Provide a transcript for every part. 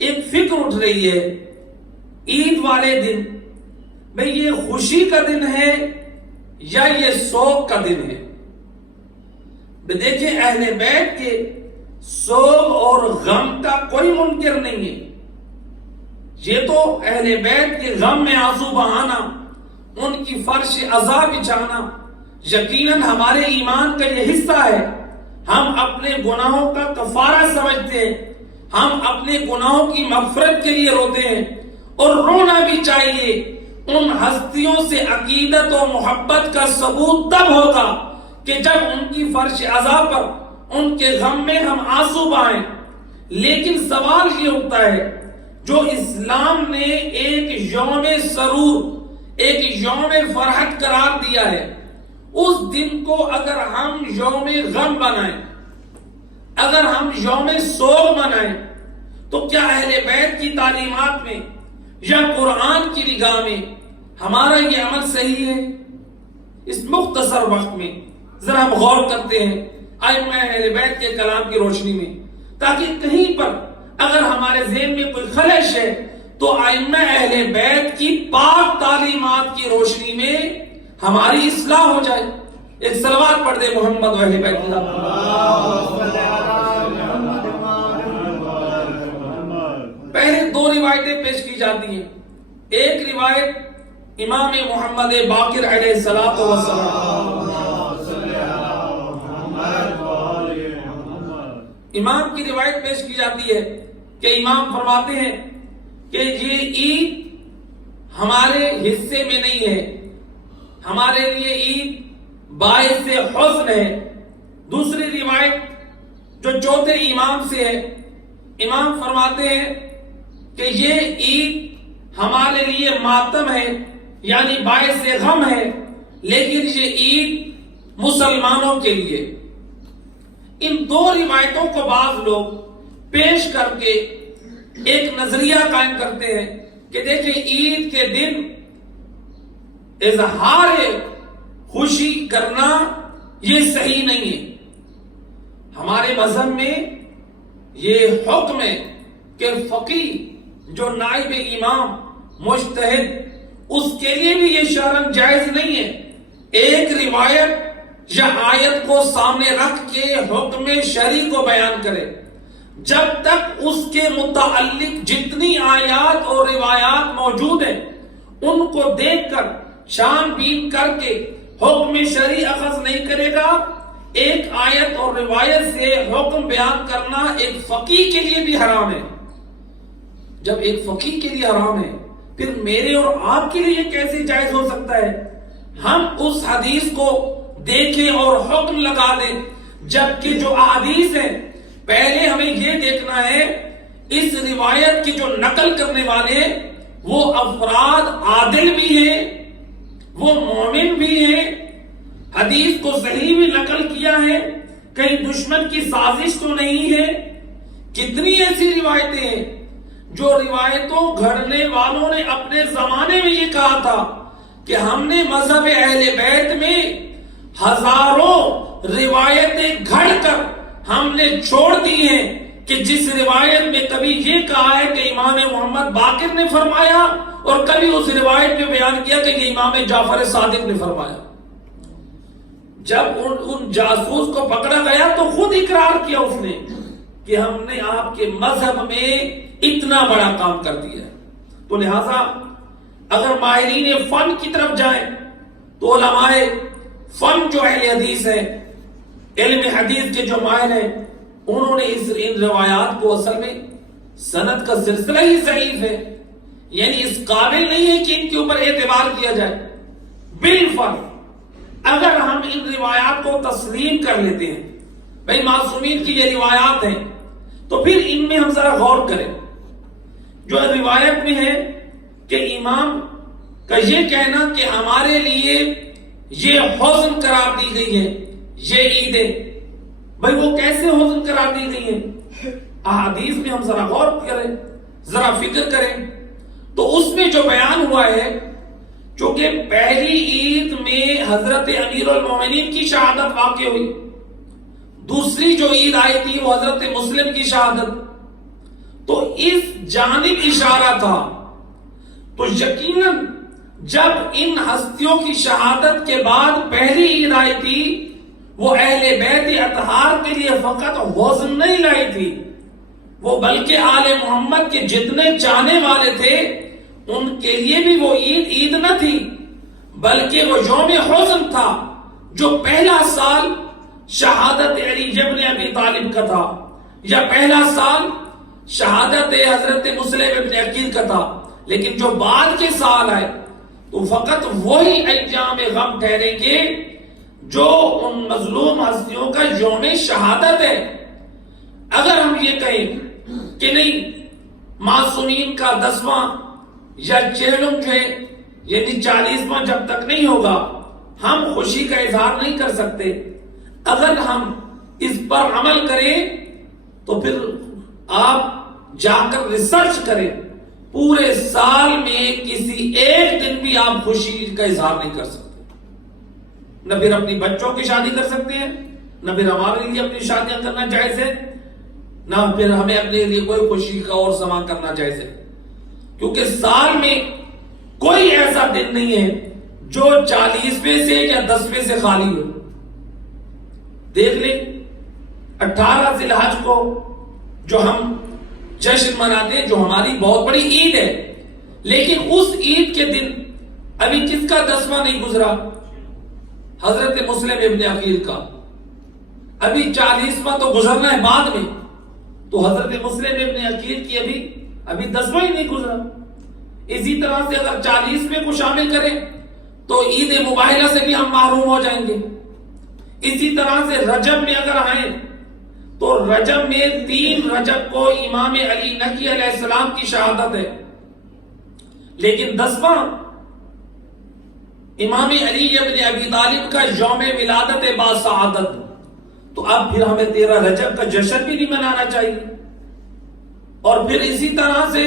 ایک فکر اٹھ رہی ہے عید والے دن بھئی یہ خوشی کا دن ہے یا یہ سوگ کا دن ہے. دیکھیں اہل بیت کے سوگ اور غم کا کوئی منکر نہیں ہے. یہ تو اہل بیت کے غم میں آنسو بہانا، ان کی فرش عزا بچھانا یقیناً ہمارے ایمان کا یہ حصہ ہے. ہم اپنے گناہوں کا کفارہ سمجھتے ہیں، ہم اپنے گناہوں کی مغفرت کے لیے روتے ہیں، اور رونا بھی چاہیے. ان ہستیوں سے عقیدت و محبت کا ثبوت تب ہوگا کہ جب ان کی فرش عزا پر ان کے غم میں ہم آنسو بہائیں. لیکن سوال یہ اٹھتا ہے جو اسلام نے ایک یوم سرور، ایک یوم فرحت قرار دیا ہے، اس دن کو اگر ہم یوم غم بنائیں، اگر ہم یوم سوگ بنائیں، تو کیا اہل بیت کی تعلیمات میں یا قرآن کی نگاہ میں ہمارا یہ عمل صحیح ہے؟ اس مختصر وقت میں ذرا ہم غور کرتے ہیں ائمہ اہل بیت کے کلام کی روشنی میں، تاکہ کہیں پر اگر ہمارے ذہن میں کوئی خلش ہے تو ائمہ اہل بیت کی پاک تعلیمات کی روشنی میں ہماری اصلاح ہو جائے. ایک صلوات پڑھ دے محمد و اہل بیت اللہ. پہلے دو روایتیں پیش کی جاتی ہیں. ایک روایت امام محمد باقر علیہ السلام، امام کی روایت پیش کی جاتی ہے کہ امام فرماتے ہیں کہ یہ عید ہمارے حصے میں نہیں ہے، ہمارے لیے عید باعث حزن ہے. دوسری روایت جو چوتھے امام سے ہے، امام فرماتے ہیں کہ یہ عید ہمارے لیے ماتم ہے، یعنی باعث غم ہے، لیکن یہ عید مسلمانوں کے لیے. ان دو روایتوں کو بعض لوگ پیش کر کے ایک نظریہ قائم کرتے ہیں کہ دیکھیں عید کے دن اظہار خوشی کرنا یہ صحیح نہیں ہے. ہمارے مذہب میں یہ حکم ہے کہ فقیہ جو نائب امام مجتہد، اس کے لیے بھی یہ شرعاً جائز نہیں ہے ایک روایت یا آیت کو سامنے رکھ کے حکم شرعی کو بیان کرے جب تک اس کے متعلق جتنی آیات اور روایات موجود ہیں ان کو دیکھ کر چھان بین کر کے حکم شرعی اخذ نہیں کرے گا. ایک آیت اور روایت سے حکم بیان کرنا ایک فقیہ کے لیے بھی حرام ہے. جب ایک فقیہ کے لیے حرام ہے پھر میرے اور آپ کے لیے کیسے جائز ہو سکتا ہے؟ ہم اس حدیث کو دیکھیں اور حکم لگا دیں، جبکہ جو احادیث ہیں پہلے ہمیں یہ دیکھنا ہے اس روایت کی جو نقل کرنے والے وہ افراد عادل بھی ہیں، وہ مومن بھی ہیں، حدیث کو صحیح بھی نقل کیا ہے، کہیں دشمن کی سازش تو نہیں ہے. کتنی ایسی روایتیں ہیں جو روایتوں گھڑنے والوں نے اپنے زمانے میں یہ کہا تھا کہ ہم نے مذہب اہل بیت میں ہزاروں روایتیں گھڑ کر ہم نے چھوڑ دی ہیں کہ جس روایت میں کبھی یہ کہا ہے کہ امام محمد باقر نے فرمایا اور کبھی اس روایت میں بیان کیا کہ یہ امام جعفر صادق نے فرمایا. جب ان جاسوس کو پکڑا گیا تو خود اقرار کیا اس نے کہ ہم نے آپ کے مذہب میں اتنا بڑا کام کر دیا. تو لہذا اگر ماہرین فن کی طرف جائیں تو علماء فن جو اہل حدیث ہیں، علم حدیث کے جو ماہر ہیں، انہوں نے ان روایات کو اصل میں سند کا سلسلہ ہی ضعیف ہے، یعنی اس قابل نہیں ہے کہ ان کے اوپر اعتبار کیا جائے. بالفرض اگر ہم ان روایات کو تسلیم کر لیتے ہیں، بھئی معصومین کی یہ روایات ہیں، تو پھر ان میں ہم ذرا غور کریں. جو روایت میں ہے کہ امام کا یہ کہنا کہ ہمارے لیے یہ حزن قرار دی گئی ہے یہ عید ہے، بھئی وہ کیسے حزن قرار دی گئی ہے؟ احادیث میں ہم ذرا غور کریں، ذرا فکر کریں تو اس میں جو بیان ہوا ہے، چونکہ پہلی عید میں حضرت امیر المومنین کی شہادت واقع ہوئی، دوسری جو عید آئی تھی وہ حضرت مسلم کی شہادت. تو اس جانب اشارہ تھا. تو یقیناً جب ان ہستیوں کی شہادت کے بعد پہلی عید آئی تھی وہ اہل بیت اطہار کے لیے فقط حزن نہیں لائی تھی، وہ بلکہ آل محمد کے جتنے چاہنے والے تھے ان کے لیے بھی وہ عید نہ تھی بلکہ وہ یوم حزن تھا، جو پہلا سال شہادت علی ابن ابی طالب کا تھا یا پہلا سال شہادت حضرت مسلم ابن عقیل کا تھا. لیکن جو بعد کے سال آئے تو فقط وہی ایام غم ٹھہریں گے جو ان مظلوم ہستیوں کا یوم شہادت ہے. اگر ہم یہ کہیں کہ نہیں معصومین کا 10واں یا 40 جو ہے یعنی 40واں جب تک نہیں ہوگا ہم خوشی کا اظہار نہیں کر سکتے، اگر ہم اس پر عمل کریں تو پھر آپ جا کر ریسرچ کریں، پورے سال میں کسی ایک دن بھی آپ خوشی کا اظہار نہیں کر سکتے. نہ پھر اپنی بچوں کی شادی کر سکتے ہیں، نہ پھر ہمارے لیے اپنی شادیاں کرنا جائز ہے، نہ پھر ہمیں اپنے لیے کوئی خوشی کا اور سامان کرنا جائز ہے. کیونکہ سال میں کوئی ایسا دن نہیں ہے جو 40ویں سے یا 10ویں سے خالی ہو. دیکھ لیں 18 ذی الحج کو جو ہم جشن مناتے ہیں، جو ہماری بہت بڑی عید ہے، لیکن اس عید کے دن ابھی کس کا 10واں نہیں گزرا؟ حضرت مسلم ابن عقیل کا. ابھی 40واں تو گزرنا ہے بعد میں، تو حضرت مسلم ابن عقیل کی ابھی 10واں ہی نہیں گزرا. اسی طرح سے اگر 40ویں کو شامل کریں تو عید مباہلہ سے بھی ہم محروم ہو جائیں گے. اسی طرح سے رجب میں اگر آئیں تو رجب میں 3 رجب کو امام علی نقی علیہ السلام کی شہادت ہے، لیکن 10واں امام علی ابن ابی طالب کا یوم ولادت با سعادت. تو اب پھر ہمیں 13 رجب کا جشن بھی نہیں منانا چاہیے. اور پھر اسی طرح سے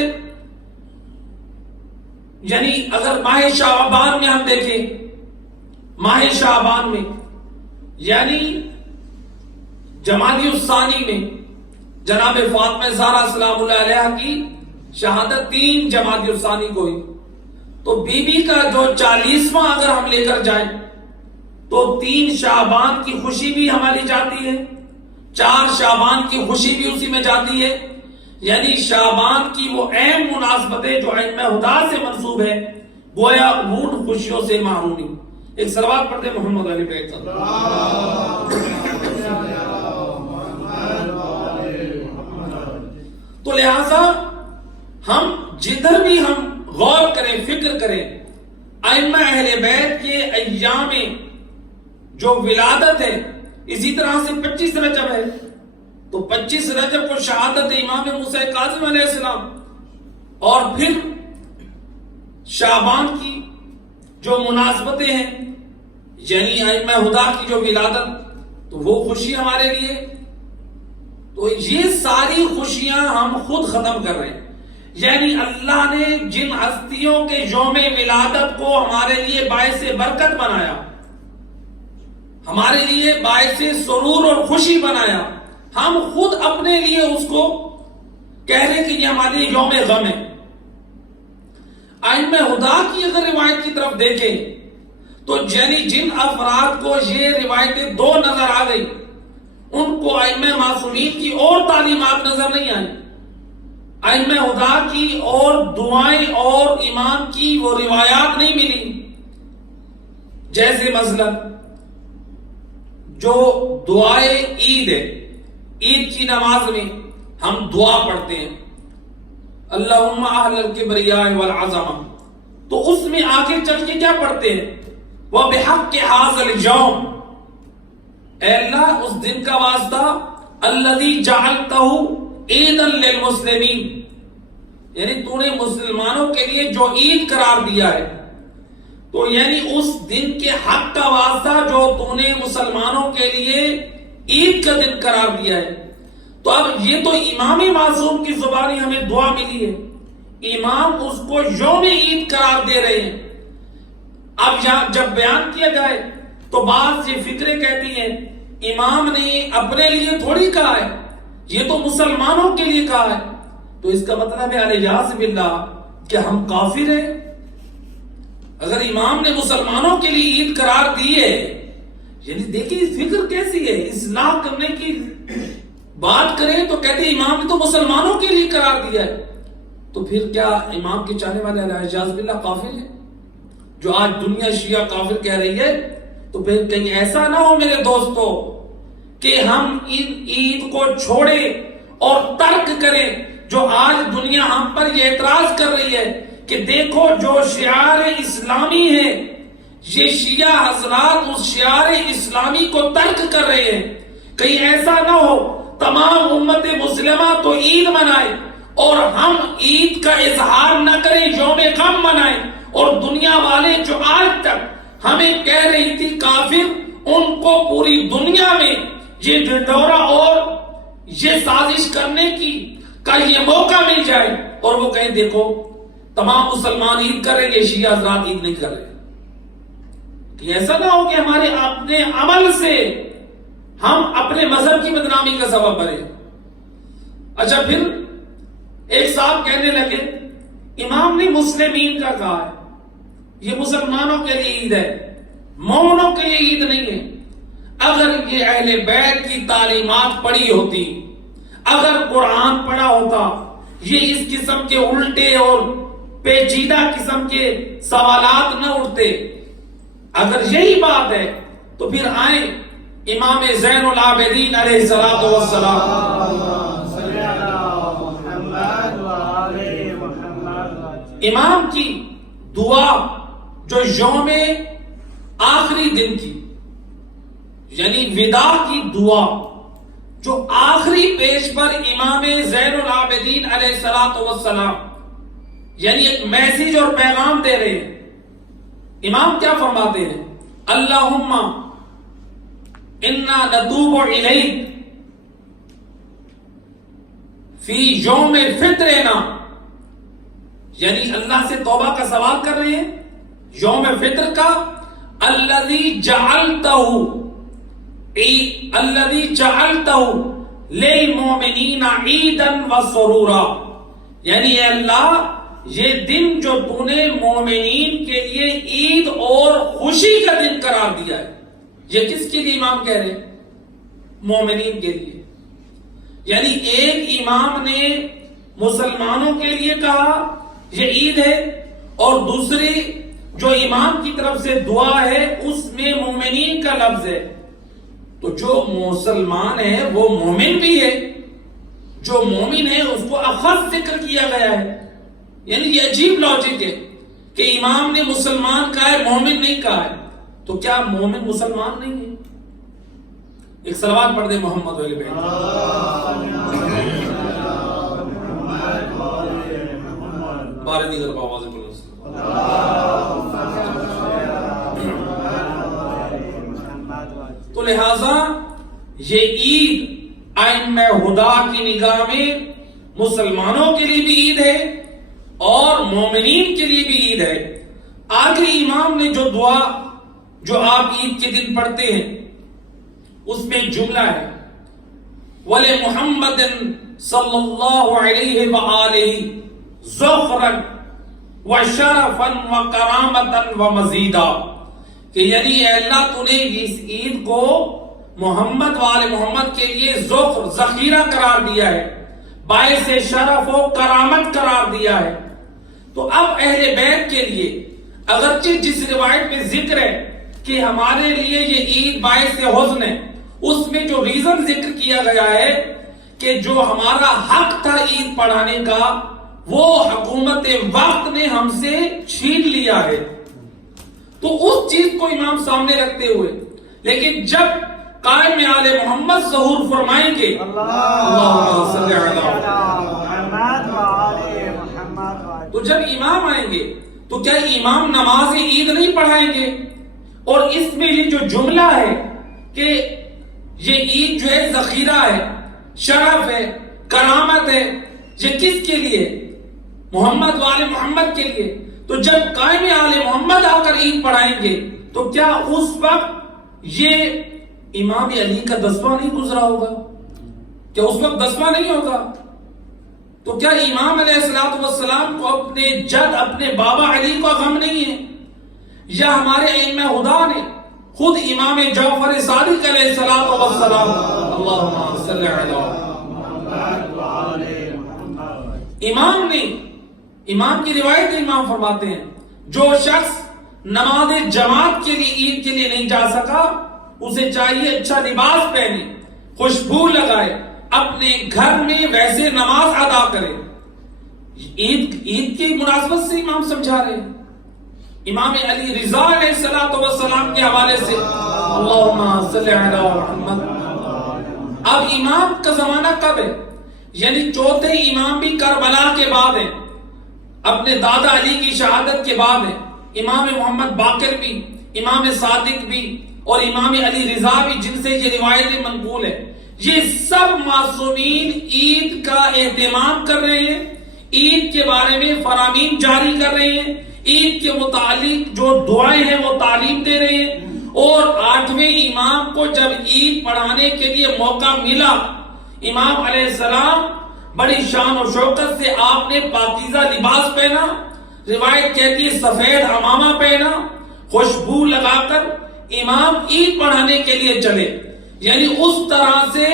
یعنی اگر ماہ شعبان میں ہم دیکھیں، ماہ شعبان میں یعنی جمادی الثانی میں جناب فاطمہ زہرا سلام اللہ علیہ کی شہادت 3 جمادی الثانی کو ہوئی. تو بی بی کا جو 40واں اگر ہم لے کر جائیں تو 3 شعبان کی خوشی بھی ہماری جاتی ہے، 4 شعبان کی خوشی بھی اسی میں جاتی ہے. یعنی شعبان کی وہ اہم مناسبتیں جو ائمہ ہدا سے منسوب ہے گویا ان خوشیوں سے محرومی. ایک صلوات پڑھتے محمد علی پہ. تو لہذا ہم جدھر بھی ہم غور کریں، فکر کریں، ائمہ اہل بیت کے ایام جو ولادت ہے، اسی طرح سے 25 رجب ہے تو 25 رجب کو شہادت امام موسیٰ کاظم علیہ السلام، اور پھر شعبان کی جو مناسبتیں ہیں یعنی ائمہ ہدا کی جو ولادت، تو وہ خوشی ہمارے لیے. تو یہ ساری خوشیاں ہم خود ختم کر رہے ہیں. یعنی اللہ نے جن ہستیوں کے یوم ولادت کو ہمارے لیے باعث برکت بنایا، ہمارے لیے باعث سرور اور خوشی بنایا، ہم خود اپنے لیے اس کو کہہ رہے کہ یہ ہمارے لیے یوم غم ہے. ائمہ ہدا کی اگر روایت کی طرف دیکھیں تو یعنی جن افراد کو یہ روایتیں 2 نظر آ گئی ان کو ائمہ معصومین کی اور تعلیمات نظر نہیں آئی، ائمہ ہدا کی اور دعائیں اور امام کی وہ روایات نہیں ملی. جیسے مثلا جو دعائے عید ہے، عید کی نماز میں ہم دعا پڑھتے ہیں اللہم اہل الکبریاء والعظمہ، تو اس میں آگے چل کے کیا پڑھتے ہیں؟ وَبِحَقِّ هَذَا الْيَوْمِ، اے اللہ اس دن کا واسطہ الذی جعلتہ عیدا للمسلمین، یعنی تو نے مسلمانوں کے لیے جو عید قرار دیا ہے، تو یعنی اس دن کے حق کا واسطہ جو تو نے مسلمانوں کے لیے عید کا دن قرار دیا ہے. تو اب یہ تو امام معصوم کی زبانی ہمیں دعا ملی ہے، امام اس کو یوم عید قرار دے رہے ہیں. اب جب بیان کیا جائے تو بعض یہ فکریں کہتی ہیں امام نے اپنے لیے تھوڑی کہا ہے، یہ تو مسلمانوں کے لیے کہا ہے. تو اس کا مطلب ہے الیاذ باللہ کہ ہم کافر ہیں؟ اگر امام نے مسلمانوں کے لیے عید قرار دی ہے، یعنی دیکھیے فکر کیسی ہے، اصلاح کرنے کی بات کریں تو کہتے ہیں امام نے تو مسلمانوں کے لیے قرار دیا ہے، تو پھر کیا امام کے چاہنے والے الیاذ باللہ کافر ہیں؟ جو آج دنیا شیعہ کافر کہہ رہی ہے، تو پھر کہیں ایسا نہ ہو میرے دوستو کہ ہم عید کو چھوڑیں اور ترک کریں، جو آج دنیا ہم پر یہ اعتراض کر رہی ہے کہ دیکھو جو شعار اسلامی ہے، یہ شیعہ حضرات اس شعار اسلامی کو ترک کر رہے ہیں، کہیں ایسا نہ ہو تمام امت مسلمہ تو عید منائے اور ہم عید کا اظہار نہ کریں، یوم غم منائیں، اور دنیا والے جو آج تک ہمیں کہہ رہی تھی کافر، ان کو پوری دنیا میں یہ ڈنڈورا اور یہ سازش کرنے کی کا یہ موقع مل جائے اور وہ کہیں دیکھو تمام مسلمان عید کر رہے ہیں، شیعہ حضرات عید نہیں کر رہے۔ کہ ایسا نہ ہو کہ ہمارے اپنے عمل سے ہم اپنے مذہب کی بدنامی کا سبب بنے۔ اچھا پھر ایک صاحب کہنے لگے امام نے مسلمین کا کہا ہے، یہ مسلمانوں کے لیے عید ہے، مومنوں کے لیے عید نہیں ہے۔ اگر یہ اہل بیت کی تعلیمات پڑھی ہوتی، اگر قرآن پڑھا ہوتا، یہ اس قسم کے الٹے اور پیچیدہ قسم کے سوالات نہ اٹھتے۔ اگر یہی بات ہے تو پھر آئیں امام زین العابدین علیہ السلام، امام کی دعا جو یوم آخری دن کی، یعنی وداع کی دعا جو آخری پیش پر امام زین العابدین علیہ السلام یعنی ایک میسیج اور پیغام دے رہے ہیں۔ امام کیا فرماتے ہیں؟ اللہم انا نتوب الیک فی یوم فطرنا، یعنی اللہ سے توبہ کا سوال کر رہے ہیں یوم فطر کا، الذی جعلتہ للمؤمنین عیدا وسرورا، یعنی اے اللہ یہ دن جو تو نے مومنین کے لیے عید اور خوشی کا دن قرار دیا ہے، یہ کس کے لیے امام کہہ رہے ہیں؟ مومنین کے لیے۔ یعنی ایک امام نے مسلمانوں کے لیے کہا یہ عید ہے، اور دوسری جو امام کی طرف سے دعا ہے اس میں مومنین کا لفظ ہے، تو جو مسلمان ہے وہ مومن بھی ہے، جو مومن ہے اس کو اخص ذکر کیا گیا ہے۔ یعنی یہ عجیب لاجک ہے کہ امام نے مسلمان کہا ہے مومن نہیں کہا ہے، تو کیا مومن مسلمان نہیں ہے؟ ایک صلوات پڑھ دیں محمد علیہ بیت۔ بارے دیگر آواز بولو۔ تو لہذا یہ عید ائمہ ہدا کی نگاہ میں مسلمانوں کے لیے بھی عید ہے اور مومنین کے لیے بھی عید ہے۔ آگے امام نے جو دعا جو آپ عید کے دن پڑھتے ہیں اس میں جملہ ہے وَلِمُحَمَّدٍ صلی اللہ علیہ وآلہ ذُخْرًا وَشَرَفًا وَكَرَامَةً وَمَزِيدًا، کہ یعنی اے اللہ تو نے اس عید کو محمد وآل محمد کے لیے ذخر ذخیرہ قرار دیا ہے، باعث شرف و کرامت قرار دیا ہے۔ تو اب اہل بیت کے لیے اگرچہ جس روایت میں ذکر ہے کہ ہمارے لیے یہ عید باعث حزن ہے، اس میں جو ریزن ذکر کیا گیا ہے کہ جو ہمارا حق تھا عید پڑھانے کا وہ حکومت وقت نے ہم سے چھین لیا ہے، تو اس چیز کو امام سامنے رکھتے ہوئے، لیکن جب قائم آل محمد ظہور فرمائیں گے اللہم صلی محمد، تو جب امام آئیں گے تو کیا امام نماز عید نہیں پڑھائیں گے؟ اور اس میں یہ جو جملہ ہے کہ یہ عید جو ہے ذخیرہ ہے، شرف ہے، کرامت ہے، یہ کس کے لیے؟ محمد وآل محمد کے لیے۔ تو جب قائم آل محمد آ کر عید پڑھائیں گے تو کیا اس وقت یہ امام علی کا دسواں نہیں گزرا ہوگا؟ کیا اس وقت دسواں نہیں ہوگا؟ تو کیا امام علیہ السلام کو اپنے جد اپنے بابا علی کو غم نہیں ہے؟ یا ہمارے ائمہ خدا نے خود امام جعفر صادق علیہ السلام اللہم صلی علی امام کی روایت امام فرماتے ہیں جو شخص نماز جماعت کے لیے عید کے لیے نہیں جا سکا اسے چاہیے اچھا لباس پہنے، خوشبو لگائے، اپنے گھر میں ویسے نماز ادا کرے۔ عید کی مناسبت سے امام سمجھا رہے ہیں۔ امام علی رضا علیہ السلام کے حوالے سے اللہم صلی علی محمد۔ اب امام کا زمانہ کب ہے؟ یعنی چوتھے امام بھی کربلا کے بعد ہیں، اپنے دادا علی کی شہادت کے بعد ہیں۔ امام محمد باقر بھی، امام صادق بھی اور امام علی رضا بھی، جن سے یہ روایتیں منقول ہے، یہ سب معصومین عید کا اہتمام کر رہے ہیں، عید کے بارے میں فرامین جاری کر رہے ہیں، عید کے متعلق جو دعائیں ہیں وہ تعلیم دے رہے ہیں۔ اور 8ویں امام کو جب عید پڑھانے کے لیے موقع ملا، امام علیہ السلام بڑی شان و شوکت سے آپ نے پاکیزہ لباس پہنا، روایت کہتی ہے سفید عمامہ پہنا، خوشبو لگا کر امام عید پڑھانے کے لیے چلے، یعنی اس طرح سے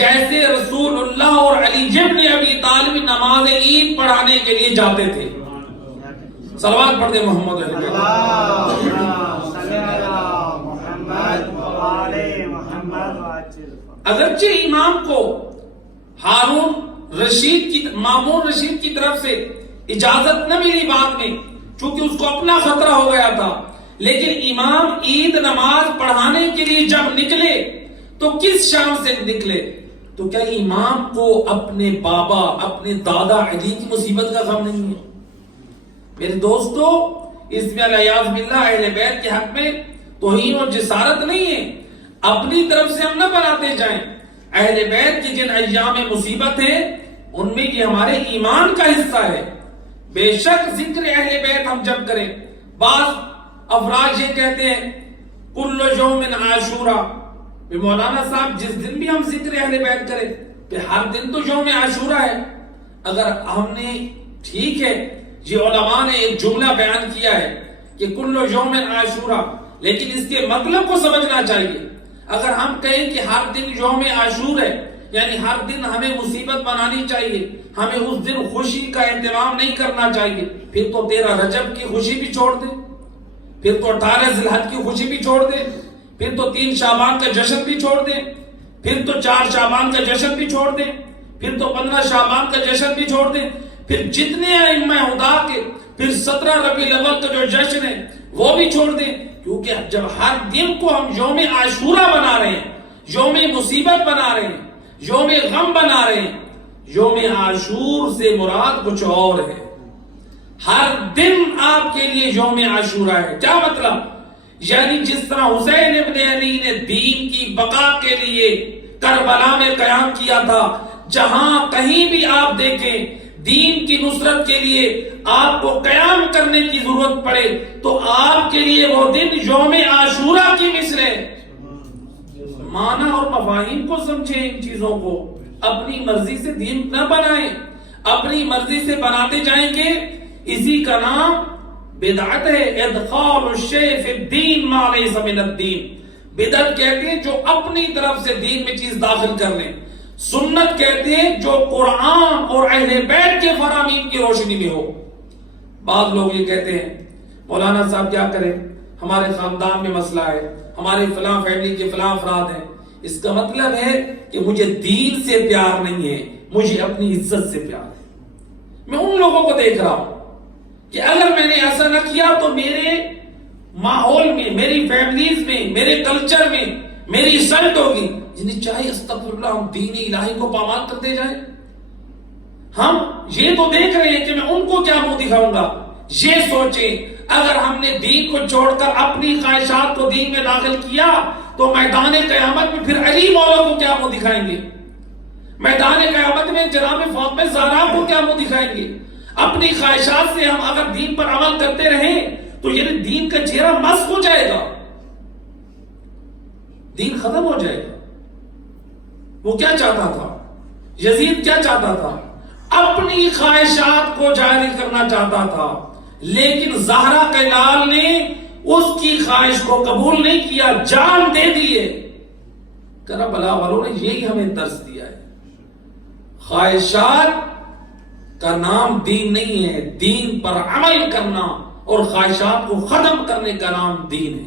جیسے رسول اللہ اور علی ابن ابی طالب نماز عید پڑھانے کے لیے جاتے تھے۔ صلوات پڑھ دے محمد علیہ اگرچہ امام کو مامون رشید کی طرف سے اجازت نہ ملی بعد میں، چونکہ اس کو اپنا خطرہ ہو گیا تھا، لیکن امام عید نماز پڑھانے کے لیے جب نکلے تو کس شان سے نکلے؟ تو کیا امام کو اپنے بابا اپنے دادا علی کی مصیبت کا غم نہیں ہے؟ میرے دوستو، اس میں الیاذ باللہ اہل بیت کے حق میں توہین اور جسارت نہیں ہے، اپنی طرف سے ہم نہ بناتے جائیں۔ اہل بیت کی جن ایام مصیبت ہیں ان میں یہ ہمارے ایمان کا حصہ ہے۔ بے شک ذکر اہل بیت ہم جب کریں، بعض افراد یہ کہتے ہیں کل یوم عاشورہ، مولانا صاحب جس دن بھی ہم ذکر اہل بیت کریں کہ ہر دن تو یوم عاشورہ ہے۔ اگر ہم نے ٹھیک ہے، یہ علماء نے ایک جملہ بیان کیا ہے کہ کل یوم عاشورہ، لیکن اس کے مطلب کو سمجھنا چاہیے۔ اگر ہم کہیں کہ ہر دن یوم عاشور ہے، یعنی ہر دن ہمیں مصیبت منانی چاہیے، ہمیں اس دن خوشی کا اہتمام نہیں کرنا چاہیے، پھر تو 13 رجب کی خوشی بھی چھوڑ دے، پھر تو 18 ذی الحجہ کی خوشی بھی چھوڑ دے، پھر تو 3 شعبان کا جشن بھی چھوڑ دے، پھر تو 4 شعبان کا جشن بھی چھوڑ دے، پھر تو 15 شعبان کا جشن بھی چھوڑ دے، پھر جتنے ائمہ خدا کے پھر 17 ربیع الاول کا جو جشن ہے وہ بھی چھوڑ دیں، کیونکہ جب ہر دن کو ہم یوم عاشورہ بنا رہے ہیں، یوم مصیبت بنا رہے ہیں، یوم غم بنا رہے ہیں، یوم عاشور سے مراد کچھ اور ہے۔ ہر دن آپ کے لیے یوم عاشورہ ہے۔ کیا مطلب؟ یعنی جس طرح حسین ابن علی نے دین کی بقا کے لیے کربلا میں قیام کیا تھا، جہاں کہیں بھی آپ دیکھیں دین کی نصرت کے لیے آپ کو قیام کرنے کی ضرورت پڑے تو آپ کے لیے وہ دن یوم عاشورہ کی مثل ہے۔ معنی اور مفاہیم کو سمجھیں، ان چیزوں کو اپنی مرضی سے دین نہ بنائیں، اپنی مرضی سے بناتے جائیں گے، اسی کا نام بدعت ہے۔ ادخال الشیء فی الدین ما لیس من الدین، بدعت کہتے ہیں جو اپنی طرف سے دین میں چیز داخل کر لیں، سنت کہتے ہیں جو قرآن اور اہل بیت کے فرامین کی روشنی میں ہو۔ بعض لوگ یہ کہتے ہیں مولانا صاحب کیا کریں، ہمارے خاندان میں مسئلہ ہے، ہمارے فلاں فیملی کے فلاں افراد ہیں، اس کا مطلب ہے کہ مجھے دین سے پیار نہیں ہے، مجھے اپنی عزت سے پیار ہے۔ میں ان لوگوں کو دیکھ رہا ہوں کہ اگر میں نے ایسا نہ کیا تو میرے ماحول میں، میری فیملیز میں، میرے کلچر میں میری انسلٹ ہوگی، جنہیں چاہیے استغفر اللہ ہم دین الہی کو پامال کرتے جائیں۔ ہم یہ تو دیکھ رہے ہیں کہ میں ان کو کیا منہ دکھاؤں گا۔ یہ سوچیں اگر ہم نے دین کو چھوڑ کر اپنی خواہشات کو دین میں داخل کیا تو میدان قیامت میں پھر علی مولا کو کیا منہ دکھائیں گے؟ میدان قیامت میں جناب فاطمہ زہرا کو کیا منہ دکھائیں گے؟ اپنی خواہشات سے ہم اگر دین پر عمل کرتے رہیں تو یہ دین کا چہرہ مسخ ہو جائے گا، دین ختم ہو جائے گا۔ وہ کیا چاہتا تھا؟ یزید کیا چاہتا تھا؟ اپنی خواہشات کو جاری کرنا چاہتا تھا، لیکن زہرا کے لال نے اس کی خواہش کو قبول نہیں کیا، جان دے دیے۔ کربلا والوں نے یہی ہمیں درس دیا ہے، خواہشات کا نام دین نہیں ہے، دین پر عمل کرنا اور خواہشات کو ختم کرنے کا نام دین ہے۔